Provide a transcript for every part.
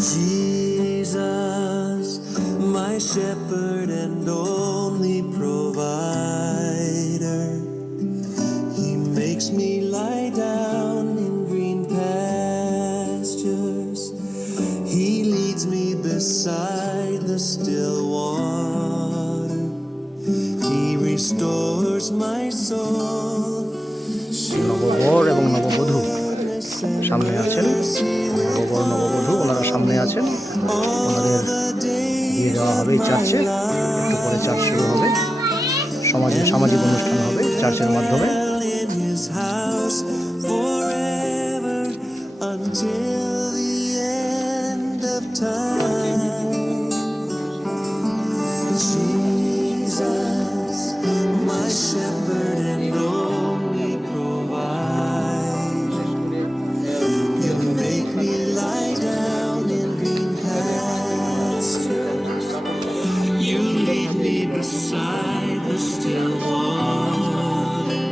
Jesus, my shepherd and only provider, he makes me lie down in green pastures, he leads me beside the still water, he restores my soul. নববর এবং নববধূ সামনে আছেন। নববর নববধূ ওনারা সামনে আছেন, ওনাদের দিয়ে দেওয়া হবে চার্চে। একটু পরে চার্চ শুরু হবে, সামাজিক অনুষ্ঠান হবে চার্চের মাধ্যমে। Beside the still water,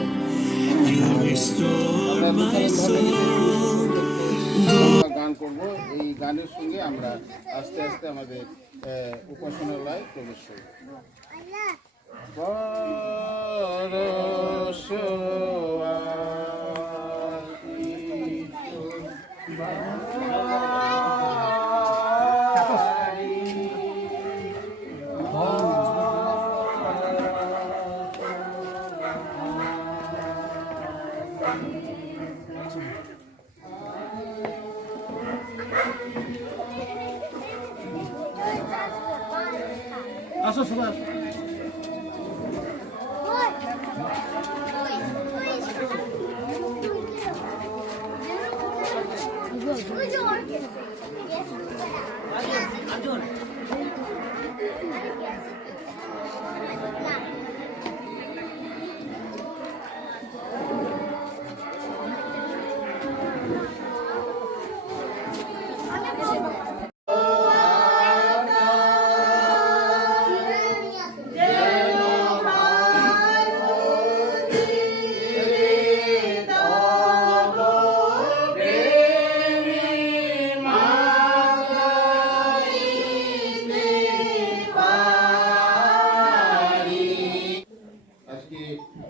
you restore my soul. গান করব, এই গানের সঙ্গে আমরা আস্তে আস্তে আমাদের উপাসনালয়ে প্রবেশ করব। আসো সবাই আসো।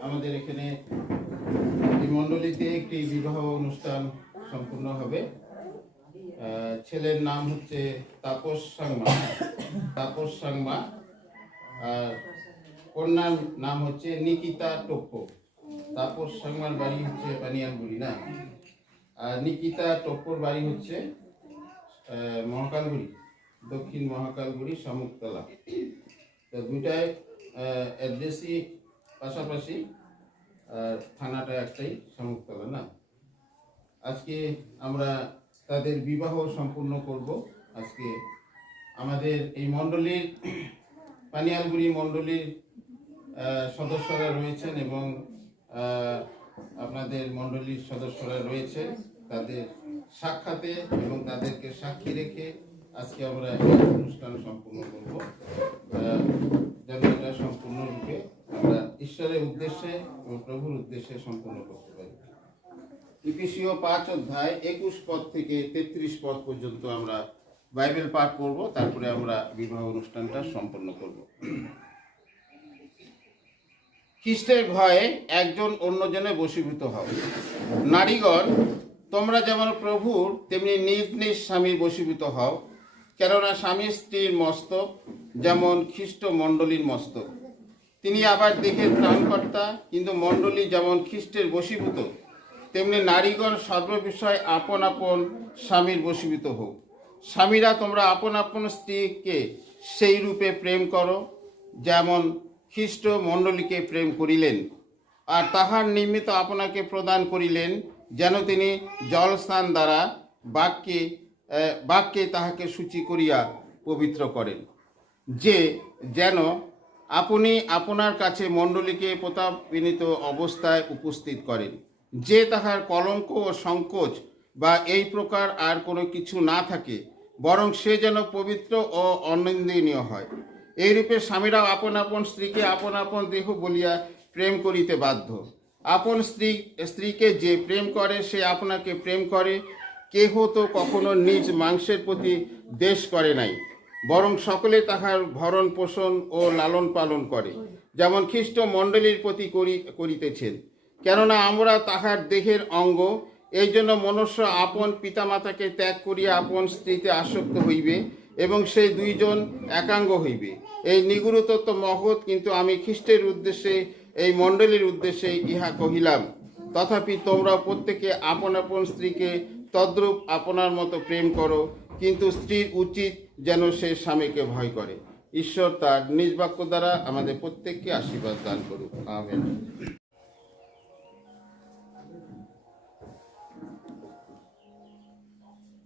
আমাদের এখানে এই মণ্ডলীতে একটি বিবাহ অনুষ্ঠান সম্পূর্ণ হবে। ছেলের নাম হচ্ছে তাপস সাংমা, আর কন্যার নাম হচ্ছে নিকিতা টোপ্পো। তাপস সাংমার বাড়ি হচ্ছে বানিয়ানগুড়ি না, আর নিকিতা টোপ্পোর বাড়ি হচ্ছে মহাকালগুড়ি, দক্ষিণ মহাকালগুড়ি শামুকতলা। তো দুটায় অ্যাড্রেসই পাশাপাশি, থানাটা একটাই, শামুকতলা না। আজকে আমরা তাদের বিবাহ সম্পূর্ণ করব। আজকে আমাদের এই মণ্ডলীর, পানিয়ালগুড়ি মণ্ডলীর সদস্যরা রয়েছেন এবং আপনাদের মণ্ডলীর সদস্যরা রয়েছে, তাদের সাক্ষাতে এবং তাদেরকে সাক্ষী রেখে আজকে আমরা এই অনুষ্ঠান সম্পূর্ণ করব, যেন এটা সম্পূর্ণরূপে আমরা ঈশ্বরের উদ্দেশ্যে এবং প্রভুর উদ্দেশ্যে সম্পূর্ণ করতে পারি। ইফিসীয় 5 অধ্যায় 21 পদ থেকে 33 পদ পর্যন্ত আমরা বাইবেল পাঠ করব, তারপরে আমরা বিবাহ অনুষ্ঠানটা সম্পন্ন করব। খ্রিস্টের ভয়ে একজন অন্যজনে বশীভূত হও। নারীগণ, তোমরা যেমন প্রভুর তেমনি নিজ নিজ স্বামীর বশীভূত হও, কেননা স্বামী স্ত্রীর মস্তক, যেমন খ্রিস্ট মণ্ডলীর মস্তক। তিনি আবার দেহের ত্রাণকর্তা, কিন্তু মণ্ডলী যেমন খ্রিস্টের বশীভূত, তেমনি নারীগণ সর্ববিষয় আপন আপন স্বামীর বশীভূত হোক। স্বামীরা, তোমরা আপন আপন স্ত্রীকে সেই রূপে প্রেম করো, যেমন খ্রিস্ট মণ্ডলীকে প্রেম করিলেন, আর তাহার নিমিত্ত আপনাকে প্রদান করিলেন, যেন তিনি জলস্নান দ্বারা বাক্যে তাহাকে শুচি করিয়া পবিত্র করেন, যেন আপনি আপনার কাছে মণ্ডলীকে প্রতাপবিনীত অবস্থায় উপস্থিত করেন, যে তাহার কলঙ্ক ও সংকোচ বা এই প্রকার আর কোনো কিছু না থাকে, বরং সে যেন পবিত্র ও অনিন্দনীয় হয়। এইরূপে স্বামীরাও আপন আপন স্ত্রীকে আপন আপন দেহ বলিয়া প্রেম করিতে বাধ্য। আপন স্ত্রীকে যে প্রেম করে সে আপনাকে প্রেম করে, কেহ তো কখনো নিজ মাংসের প্রতি দ্বেষ করে নাই, বরং সকলে তাহার ভরণ পোষণ ও লালন পালন করে, যেমন খ্রিস্ট মণ্ডলীর প্রতি করিতেছেন। কেননা আমরা তাহার দেহের অঙ্গ, এই জন্য মনুষ্য আপন পিতামাতাকে ত্যাগ করিয়া আপন স্ত্রীতে আসক্ত হইবে এবং সেই দুইজন একাঙ্গ হইবে। এই নিগুড় তত্ত্ব মহৎ, কিন্তু আমি খ্রিস্টের উদ্দেশ্যে, এই মণ্ডলীর উদ্দেশ্যে ইহা কহিলাম। তথাপি তোমরা প্রত্যেকে আপন আপন স্ত্রীকে তদ্রূপ আপনার মতো প্রেম করো, কিন্তু স্ত্রীর উচিত যেন সে স্বামীকে ভয় করে। ঈশ্বর তার নিজ বাক্য দ্বারা আমাদের প্রত্যেককে আশীর্বাদ দান করুক। আমেন।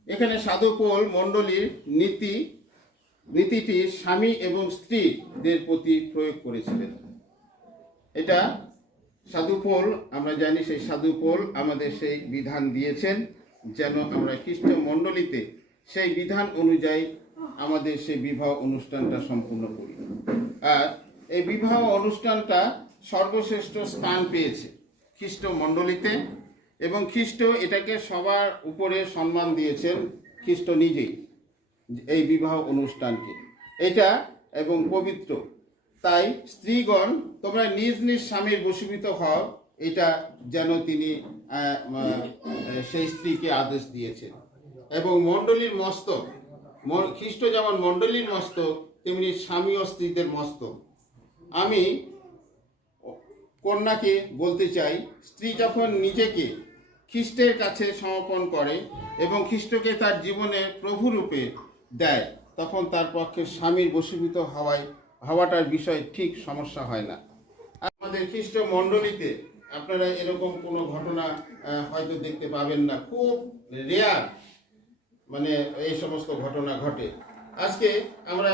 এখানে সাধু পৌল মণ্ডলীর নীতিটি স্বামী এবং স্ত্রীদের প্রতি প্রয়োগ করেছিলেন। এটা সাধু পৌল, আমরা জানি সেই সাধু পৌল আমাদের সেই বিধান দিয়েছেন যেন আমরা খ্রিস্ট মণ্ডলীতে সেই বিধান অনুযায়ী আমাদের সেই বিবাহ অনুষ্ঠানটা সম্পূর্ণ করি। আর এই বিবাহ অনুষ্ঠানটা সর্বশ্রেষ্ঠ স্থান পেয়েছে খ্রিস্ট মণ্ডলীতে, এবং খ্রিস্ট এটাকে সবার উপরে সম্মান দিয়েছেন, খ্রিস্ট নিজেই এই বিবাহ অনুষ্ঠানকে, এটা এবং পবিত্র। তাই স্ত্রীগণ তোমরা নিজ নিজ স্বামীর বশীভূত হও, এটা যেন তিনি সেই স্ত্রীকে আদেশ দিয়েছেন। এবং মণ্ডলীর মস্তক, খ্রিস্ট যেমন মণ্ডলীর মস্তক, তেমনি স্বামী ও স্ত্রীদের মস্তক। আমি কন্যাকে বলতে চাই, স্ত্রী যখন নিজেকে খ্রিস্টের কাছে সমর্পণ করে এবং খ্রিস্টকে তার জীবনে প্রভুরূপে দেয়, তখন তার পক্ষে স্বামীর বশীভূত হওয়াটার বিষয় ঠিক সমস্যা হয় না। আমাদের খ্রিস্ট মণ্ডলীতে আপনারা এরকম কোনো ঘটনা হয়তো দেখতে পাবেন না, খুব রেয়ার, মানে এই সমস্ত ঘটনা ঘটে। আজকে আমরা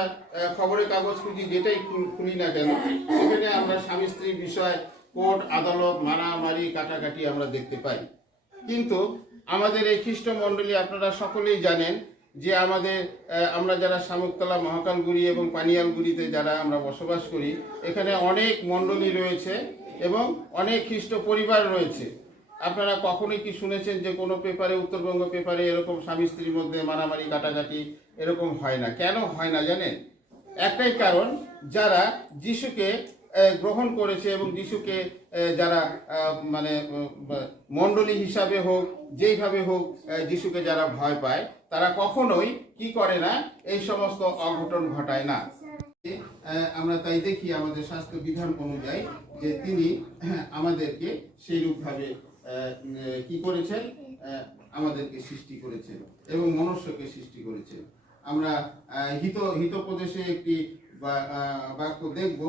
খবরের কাগজ খুঁজি, যেটাই খুলি না কেন, সেখানে আমরা স্বামী স্ত্রীর বিষয় কোর্ট আদালত, মারামারি, কাটাকাটি আমরা দেখতে পাই। কিন্তু আমাদের এই খ্রিস্ট মণ্ডলী আপনারা সকলেই জানেন যে আমরা যারা শামুকতলা, মহাকালগুড়ি এবং পানিয়ালগুড়িতে যারা আমরা বসবাস করি, এখানে অনেক মণ্ডলী রয়েছে এবং অনেক খ্রিস্ট পরিবার রয়েছে। আপনারা কখনোই কি শুনেছেন যে কোনো পেপারে, উত্তরবঙ্গ পেপারে এরকম স্বামী স্ত্রীর মধ্যে মারামারি, কাটাকাটি এরকম হয় না? কেন হয় না জানেন? একটাই কারণ, যারা যিশুকে গ্রহণ করেছে এবং যিশুকে যারা মানে মণ্ডলী হিসাবে হোক, যেইভাবে হোক, যিশুকে যারা ভয় পায়, তারা কখনোই কি করে না, এই সমস্ত অঘটন ঘটায় না। আমরা তাই দেখি আমাদের স্বাস্থ্য বিধান অনুযায়ী যে তিনি আমাদেরকে সেইরূপভাবে কি করেছেন, আমাদেরকে সৃষ্টি করেছেন এবং মনুষ্যকে সৃষ্টি করেছেন। আমরা হিতোপদেশে একটি বাক্য দেখব,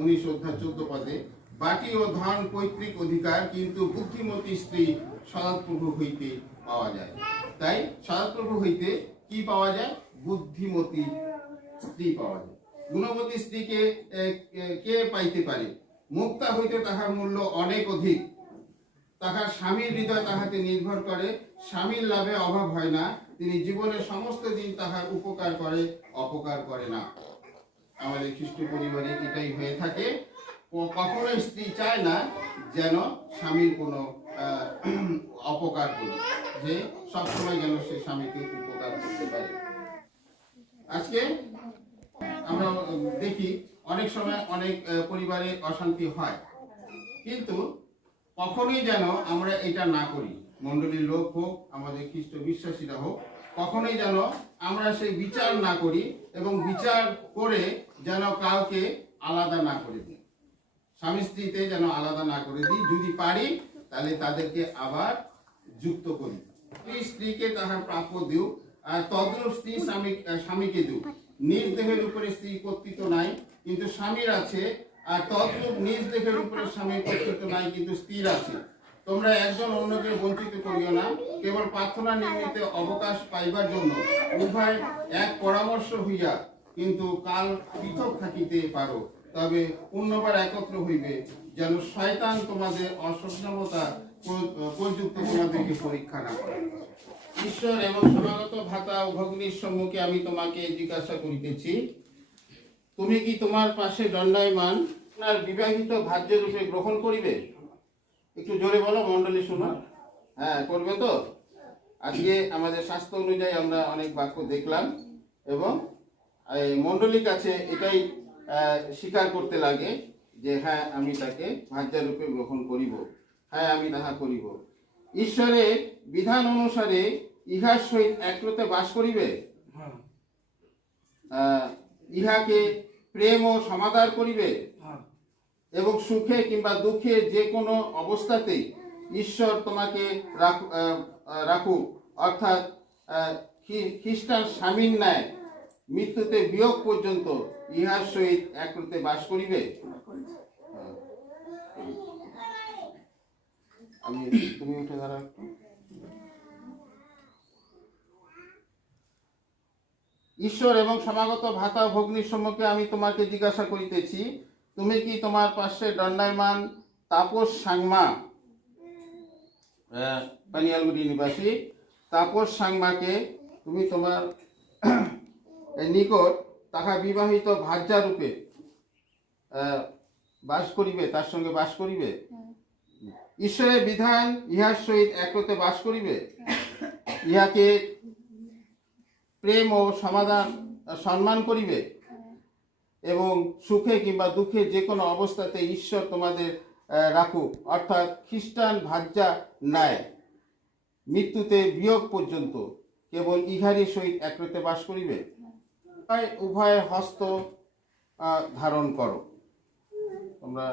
19 অধ্যায় 14 পদে, বাটি ও ধন পৈতৃক অধিকার, কিন্তু বুদ্ধিমতী স্ত্রী সদাপ্রভু হইতে পাওয়া যায়। তাই সদাপ্রভু হইতে কি পাওয়া যায়? বুদ্ধিমতী স্ত্রী পাওয়া যায়। গুণবতী স্ত্রীকে কে পাইতে পারে? মুক্তা হইতে তাহার মূল্য অনেক অধিক। তাহার স্বামীর হৃদয় তাহাতে নির্ভর করে, স্বামীর লাভে অভাব হয় না, তিনি জীবনের সমস্ত দিন তাহার উপকার করে, অপকার করে না। আমাদের খ্রিস্ট পরিবারে এটাই হয়ে থাকে। কখনোই স্ত্রী চায় না যেন স্বামীর কোনো অপকার করে, যে সবসময় যেন সে স্বামীকে উপকার করতে পারে। আজকে আমরা দেখি অনেক সময় অনেক পরিবারে অশান্তি হয়, কিন্তু কখনোই যেন আমরা এটা না করি, মণ্ডলীর লোক হোক, আমাদের খ্রিস্ট বিশ্বাসীরা হোক, কখনোই যেন আমরা সেই বিচার না করি এবং বিচার করে যেন কাউকে আলাদা না করে দিই, স্বামী স্ত্রীতে যেন আলাদা না করে দিই। যদি পারি তাহলে তাদেরকে আবার যুক্ত করি। স্ত্রীকে তাহার প্রাপ্য দিও, আর তদ্রূপ স্ত্রী স্বামীকে দিও। নিজ দেহের উপরে স্ত্রী কর্তৃত্ব নাই, কিন্তু স্বামীর আছে, আর তদ্রূপ নিজ দেহের উপরে স্বামীর কর্তৃত্ব নাই, কিন্তু স্ত্রীর আছে। তোমরা একজন অন্যকে বঞ্চিত করিও না, কেবল প্রার্থনা নিমিত্তে অবকাশ পাইবার জন্য উভয় এক পরামর্শ হইয়া কিন্তু কাল পৃথক থাকিতে পারো, তবে পুনর্বার একত্র হইবে, যেন শয়তান তোমাদের অসক্ষমতা প্রযুক্ত তোমাদেরকে পরীক্ষা না করে। ঈশ্বর এবং সমাগত ভ্রাতা ও ভগ্নীর সম্মুখে আমি তোমাকে জিজ্ঞাসা করিতেছি, তুমি কি তোমার পাশে দণ্ডায়মান আপনার বিবাহিত ভাজ্য রূপে গ্রহণ করিবে? একটু জোরে বলো, মণ্ডলী শোনো। হ্যাঁ, করবে তো? আজকে আমাদের শাস্ত্র অনুযায়ী আমরা অনেক বাক্য দেখলাম এবং এই মণ্ডলীর কাছে এটাই স্বীকার করতে লাগে যে হ্যাঁ আমি তাকে ভাজ্যা রূপে গ্রহণ করিব, হ্যাঁ আমি তাহা করিব। ঈশ্বরের বিধান অনুসারে ইহার সহিত একরূপে বাস করিবে, ইহাকে প্রেম ও সমাদর করিবে এবং সুখে কিংবা দুঃখে যে কোনো অবস্থাতেই ঈশ্বর তোমাকে রাখুক, অর্থাৎ খ্রিস্টান স্বামীর ন্যায় মৃত্যুতে বিয়োগ পর্যন্ত ইহার সহিত একরূপে বাস করিবে। তুমি উঠে দাঁড়াও একটু। ঈশ্বর এবং সমাগত ভাতা ভগ্নির সম্মুখে আমি তোমাকে জিজ্ঞাসা করিতেছি, তুমি কি তোমার পাশে দণ্ডায়মান তাপস সাংমা, পানিয়ালগুড়ি নিবাসী তাপস সাংমাকে তুমি তোমার নিকট তাহা বিবাহিত ভাজ্যা রূপে বাস করিবে, তার সঙ্গে বাস করিবে? ঈশ্বরের বিধান ইহার সহিত একরূপে বাস করিবে, ইহাকে প্রেম ও সমাধান সম্মান করিবে এবং সুখে কিংবা দুঃখে যে কোনো অবস্থাতে ঈশ্বর তোমাদের রাখুক, অর্থাৎ খ্রিস্টান ভাজ্যা ন্যায় মৃত্যুতে বিয়োগ পর্যন্ত কেবল ইহারই সহিত একরূপে বাস করিবে। উভয় হস্ত ধারণ করো। তোমরা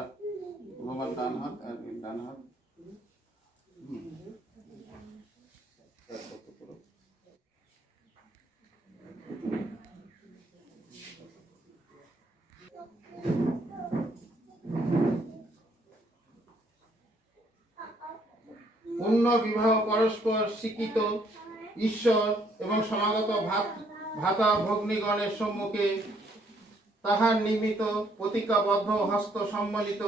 তোমার ডান হাত আর ডান হাত পূর্ণ বিবাহ পরস্পর স্বীকৃত ঈশ্বর এবং সমাগত ভাতা ভগ্নিগণের সম্মুখে তাহার নিমিত্ত প্রতিজ্ঞাবদ্ধ হস্ত সম্মিলিত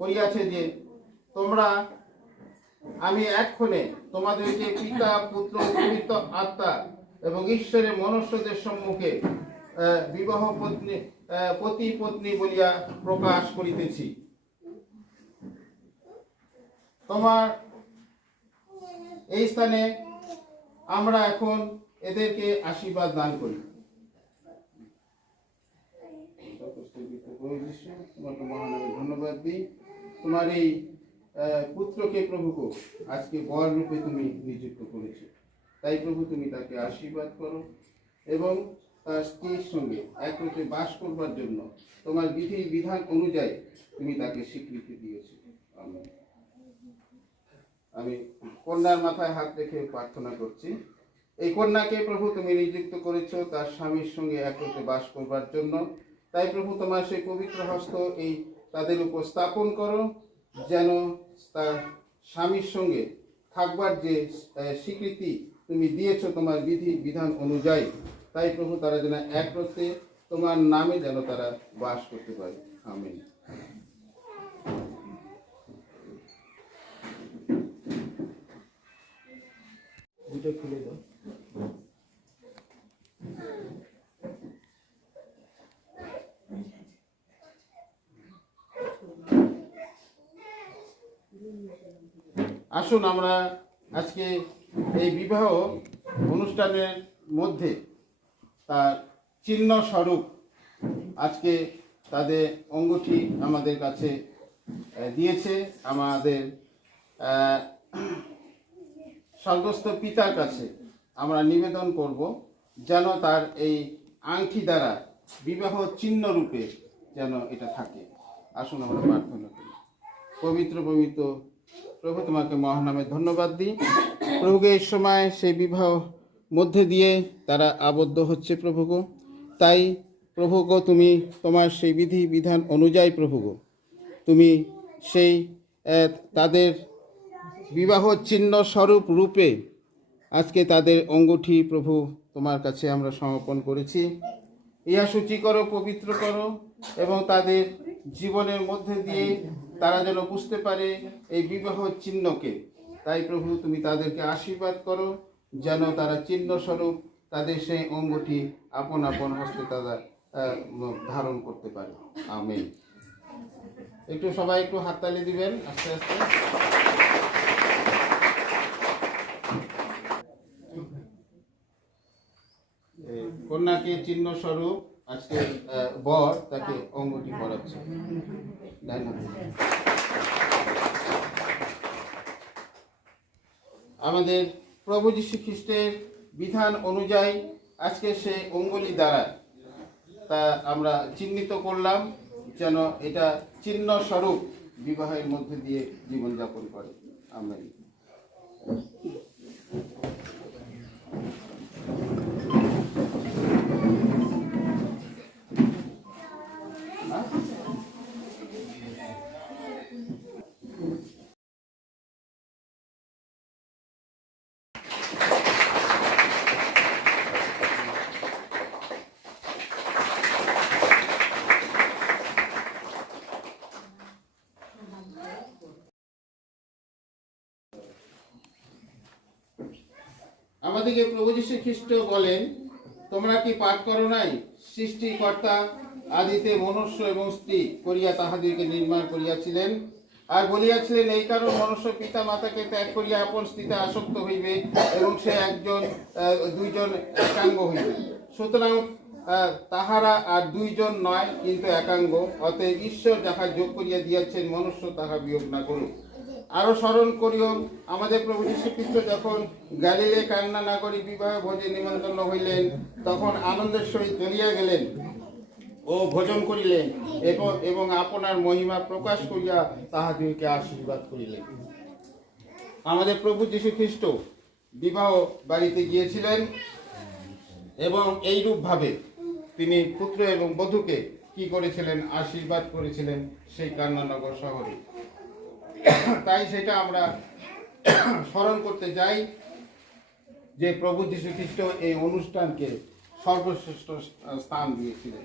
করিয়াছে যে তোমরা আমি এক্ষণে তোমাদেরকে পিতা পুত্র পবিত্র আত্মা এবং ঈশ্বরের মনুষ্যদের সম্মুখে বিবাহ পতি পত্নী বলিয়া প্রকাশ করিতেছি। তোমার এই স্থানে আমরা এখন এদেরকে আশীর্বাদ দান করি। তোমাকে মহানামে ধন্যবাদ দিই। তোমার এই পুত্রকে প্রভুকে আজকে বর রূপে তুমি নিযুক্ত করেছো, তাই প্রভু তুমি তাকে আশীর্বাদ করো এবং তার স্ত্রীর সঙ্গে একরূপে বাস করবার জন্য তোমার বিধি বিধান অনুযায়ী তুমি তাকে স্বীকৃতি দিয়েছো। আমি কন্যার মাথায় হাত রেখে প্রার্থনা করছি। এই কন্যাকে প্রভু তুমি নিযুক্ত করেছো তার স্বামীর সঙ্গে একরূপে বাস করবার জন্য, তাই প্রভু তোমার সেই পবিত্র হস্ত এই তাদের উপর স্থাপন করো, যেন তার স্বামীর সঙ্গে থাকবার যে স্বীকৃতি তুমি দিয়েছো তোমার বিধি বিধান অনুযায়ী, তাই প্রভু তারা যেন একরূপে তোমার নামে যেন তারা বাস করতে পারে। আমিন। দুটো খুলে দাও। আসুন আমরা আজকে এই বিবাহ অনুষ্ঠানের মধ্যে তার চিহ্ন স্বরূপ আজকে তাদের অঙ্গটি আমাদের কাছে দিয়েছে। আমাদের স্বর্গস্থ পিতার কাছে আমরা নিবেদন করব যেন তার এই আংটি দ্বারা বিবাহ চিহ্ন রূপে যেন এটা থাকে। আসুন আমরা প্রার্থনা করি। পবিত্র পবিত্র প্রভু তোমাকে মহানামে ধন্যবাদ দিই। প্রভুকে এই সময় সেই বিবাহ মধ্যে দিয়ে তারা আবদ্ধ হচ্ছে প্রভুগো, তাই প্রভুগো তুমি তোমার সেই বিধি বিধান অনুযায়ী প্রভুগো তুমি সেই তাদের বিবাহ চিহ্ন স্বরূপ রূপে আজকে তাদের অঙ্গটি প্রভু তোমার কাছে আমরা সমর্পণ করেছি। ইহা সূচি করো, পবিত্র করো এবং তাদের জীবনের মধ্যে দিয়ে তারা যেন বুঝতে পারে এই বিবাহ চিহ্নকে। তাই প্রভু তুমি তাদেরকে আশীর্বাদ করো যেন তারা চিহ্ন স্বরূপ তাদের সেই অঙ্গটি আপন আপন হস্তে তারা ধারণ করতে পারে। আমিন। একটু সবাই একটু হাততালি দিবেন আস্তে আস্তে। কন্যাকে চিহ্ন স্বরূপ আজকে বর তাকে অঙ্গটি পরাচ্ছে। আমাদের প্রভু যীশু খ্রিস্টের বিধান অনুযায়ী আজকে সে অঙ্গুলি দ্বারা তা আমরা চিহ্নিত করলাম, যেন এটা চিহ্ন স্বরূপ বিবাহের মধ্যে দিয়ে জীবনযাপন করে। আমরা আমাদেরকে প্রভু যীশু খ্রিস্ট বলেন, তোমরা কি পাঠ করো নাই, সৃষ্টিকর্তা আদিতে মনুষ্য এবং স্ত্রী করিয়া তাহাদেরকে নির্মাণ করিয়াছিলেন, আর বলিয়াছিলেন, এই কারণ মনুষ্য পিতা মাতাকে ত্যাগ করিয়া আপন স্ত্রীতে আসক্ত হইবে এবং সে দুইজন একাঙ্গ হইবে। সুতরাং তাহারা আর দুইজন নয়, কিন্তু একাঙ্গ। অতএব ঈশ্বর যাহা যোগ করিয়া দিয়াছেন, মনুষ্য তাহা বিয়োগ না করুক। আরো স্মরণ করিও, আমাদের প্রভু যীশু খ্রিস্ট যখন গালিলে কান্না নগরী বিবাহ ভোজে নিমন্ত্রণ হইলেন, তখন আনন্দের সহিত চলিয়া গেলেন ও ভোজন করিলেন এবং আপনার মহিমা প্রকাশ করিয়া তাহাদিগকে আশীর্বাদ করিলেন। আমাদের প্রভু যীশু খ্রিস্ট বিবাহ বাড়িতে গিয়েছিলেন এবং এইরূপ ভাবে তিনি পুত্র এবং বধূকে কি করেছিলেন, আশীর্বাদ করেছিলেন সেই কান্নানগর শহরে। তাই সেটা আমরা স্মরণ করতে যাই যে প্রভু যীশু খ্রিস্ট এই অনুষ্ঠানকে সর্বশ্রেষ্ঠ স্থান দিয়েছিলেন।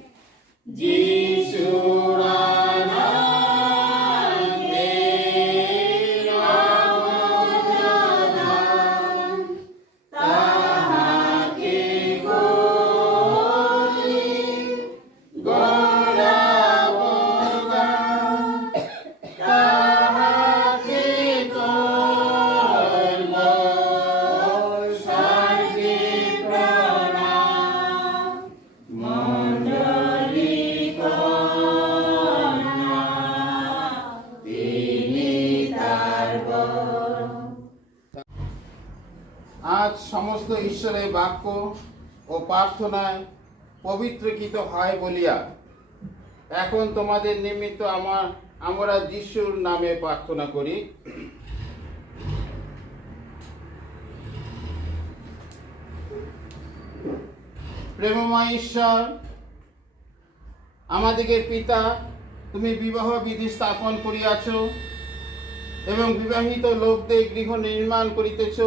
আজ সমস্ত ঈশ্বরের বাক্য ও প্রার্থনায় পবিত্রকৃত হয় বলিয়া এখন তোমাদের নিমিত্ত আমরা যিশুর নামে প্রার্থনা করি। প্রেমময় ঈশ্বর, আমাদিগের পিতা, তুমি বিবাহ বিধি স্থাপন করিয়াছ এবং বিবাহিত লোকদের গৃহ নির্মাণ করিতেছ।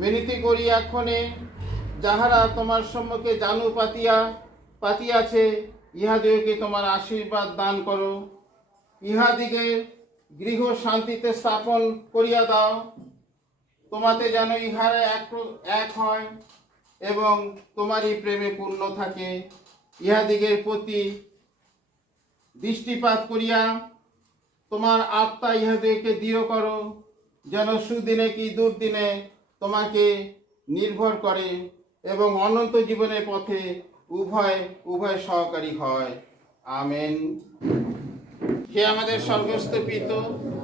মিনতি করি এক্ষণে যাহারা তোমার সম্মুখে জানু পাতিয়াছে, ইহাদিগকে তোমার আশীর্বাদ দান করো। ইহাদিগের গৃহ শান্তিতে স্থাপন করিয়া দাও। তোমাতে যেন ইহারা এক হয় এবং তোমারই প্রেমে পূর্ণ থাকে। ইহাদিগের প্রতি দৃষ্টিপাত করিয়া তোমার আত্মা ইহাদেরকে দৃঢ় করো, যেন সুদিনে কি দুর্দিনে তোমাকে নির্ভর করে এবং অনন্ত জীবনের পথে উভয় সহকারী হয়। আমেন। হে আমাদের স্বর্গস্থ পিতা,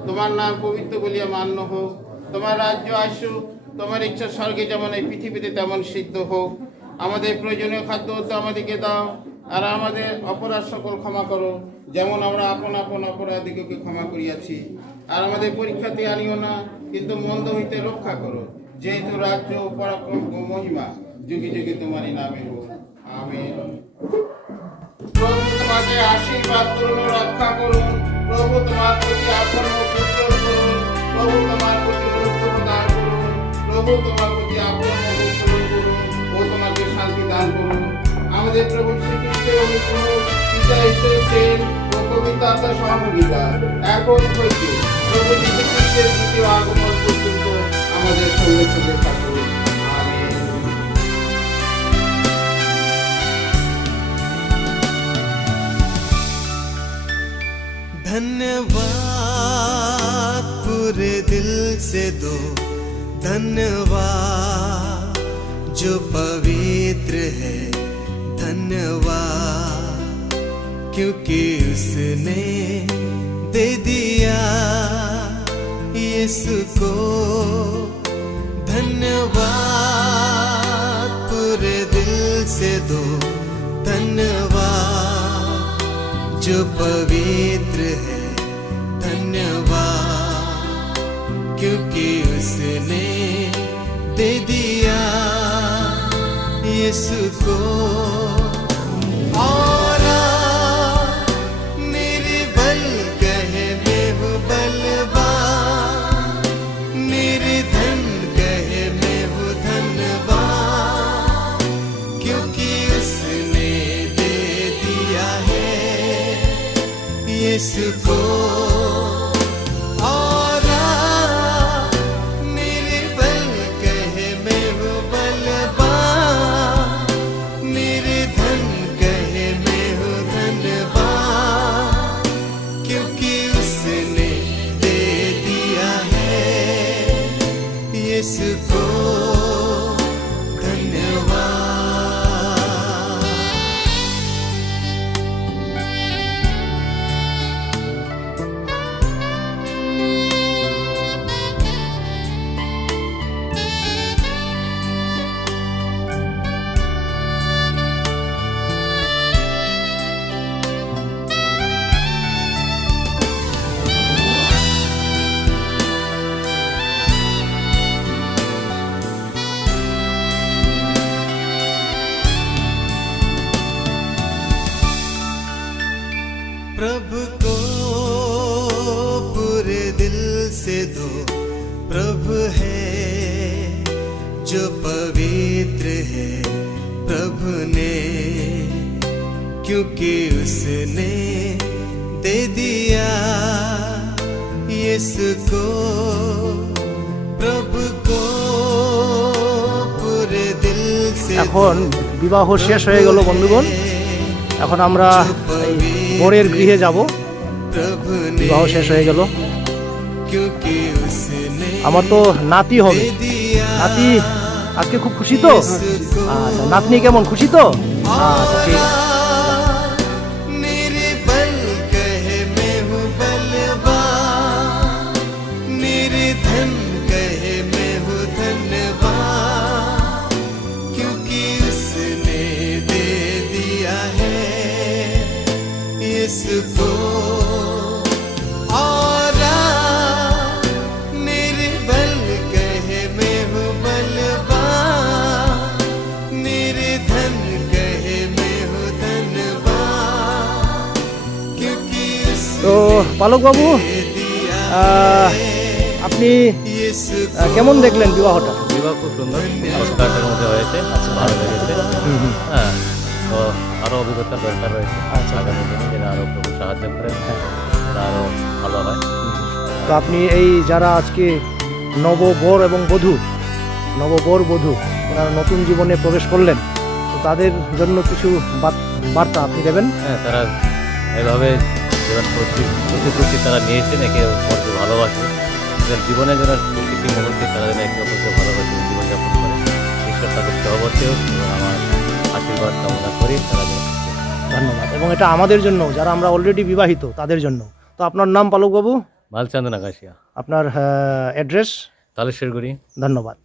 তোমার নাম পবিত্র বলিয়া মান্য হোক। তোমার রাজ্য আসুক, তোমার ইচ্ছা স্বর্গে যেমন এই পৃথিবীতে তেমন সিদ্ধ হোক। আমাদের প্রয়োজনীয় খাদ্য তো আমাদেরকে দাও, আর আমাদের অপরাধ সকল ক্ষমা করো, যেমন আমরা আপন অপরাধীকে ক্ষমা করিয়াছি। আর আমাদের পরীক্ষাতে আনিও না, কিন্তু মন্দ হইতে রক্ষা করো, যেহেতু রাজ্য, পরাক্রম ও মহিমা যুগে যুগে তোমারই নামে হোক। আমেন। প্রভু তোমাকে আশীর্বাদ করুন, রক্ষা করুন। প্রভু তোমার প্রতি আপন উজ্জ্বল করুন। প্রভু তোমার প্রতি অনুগ্রহ দান করুন। প্রভু তোমার প্রতি আপন উজ্জ্বল করুন ও তোমাকে শান্তি দান করুন। আমাদের প্রভু শ্রীকৃষ্ণের অনুগ্রহ, পিতা ঈশ্বরের প্রেম ও পবিত্র আত্মার সহযোগিতা এখন হইতে প্রভু যীশু খ্রিস্টের দ্বিতীয় আগমন পর্যন্ত আমাদের সঙ্গে সঙ্গে থাকুন। আমেন। धन्यवाद पूरे दिल से दो, धन्यवाद जो पवित्र है धन्यवाद क्योंकि उसने दे दिया यीशु को धन्यवाद पूरे दिल से दो धन्यवाद जो पवित्र है धन्यवाद क्योंकि उसने दे दिया यीशु को और मेरे बल कहे मैं हूँ बलवान मेरे धन कहे मैं हूँ धनवान क्योंकि उसने दे दिया है यीशु को और मेरे बल कहे मैं हूँ बलवान मेरे धन कहे मैं हूँ धनवान क्योंकि उसने दे दिया है यीशु को धन्यवाद। प्रभु को पूरे दिल से दो प्रभु है जो पवित्र है प्रभु ने क्योंकि उसने दे दिया यीशु को प्रभु को पूरे दिल से এখন বিবাহ শেষ হয়ে গেল বন্ধুগণ। এখন আমরা এই বরের গৃহে যাব। प्रभु ने বিবাহ শেষ হয়ে গেল। क्योंकि उसने আমার তো নাতি হবে। নাতি আজকে খুব খুশি তো? আচ্ছা, নাতনি কেমন খুশি তো? আচ্ছা ঠিক আছে। मेरे बल कहे मैं हूँ बलवान मेरे धन कहे मैं हूँ धनवान क्योंकि उसने दे दिया है यीशु को और मेरे बल कहे मैं हूँ बलवान मेरे धन कहे मैं हूँ धनवान क्योंकि তো পালক বাবু আপনি কেমন দেখলেন বিবাহটা? বিবাহ খুব সুন্দর সংস্কারের মধ্যে হয়েছে ভালো লেগেছে। হ্যাঁ, তো আরো অভিজ্ঞতার দরকার রয়েছে আগামী দিনে যেন আরো প্রভু সাহায্য করে যেন আরো ভালো হয়। তো আপনি এই যারা আজকে নববর এবং বধূ নববর বধূ ওনারা নতুন জীবনে প্রবেশ করলেন, তো তাদের জন্য কিছু বার্তা আপনি দেবেন? হ্যাঁ, তারা এভাবে জীবন প্রতিশ্রুতি তারা নিয়েছেন একে অপরকে ভালোবাসে তাদের জীবনে যেন প্রতিটি মুহূর্তে তারা যেন একে অপরকে ভালোবাসে জীবনযাপন করে ঈশ্বর তাদের সহবর্তেও এবং আমার আশীর্বাদ কামনা করি তারা যেন। ধন্যবাদ। এবং এটা আমাদের জন্য যারা আমরা অলরেডি বিবাহিত তাদের জন্য। তো আপনার নাম পালক বাবু? ভালচান্দ নাগাশিয়া, আপনার অ্যাড্রেস? তালেশ্বরগুড়ি। ধন্যবাদ।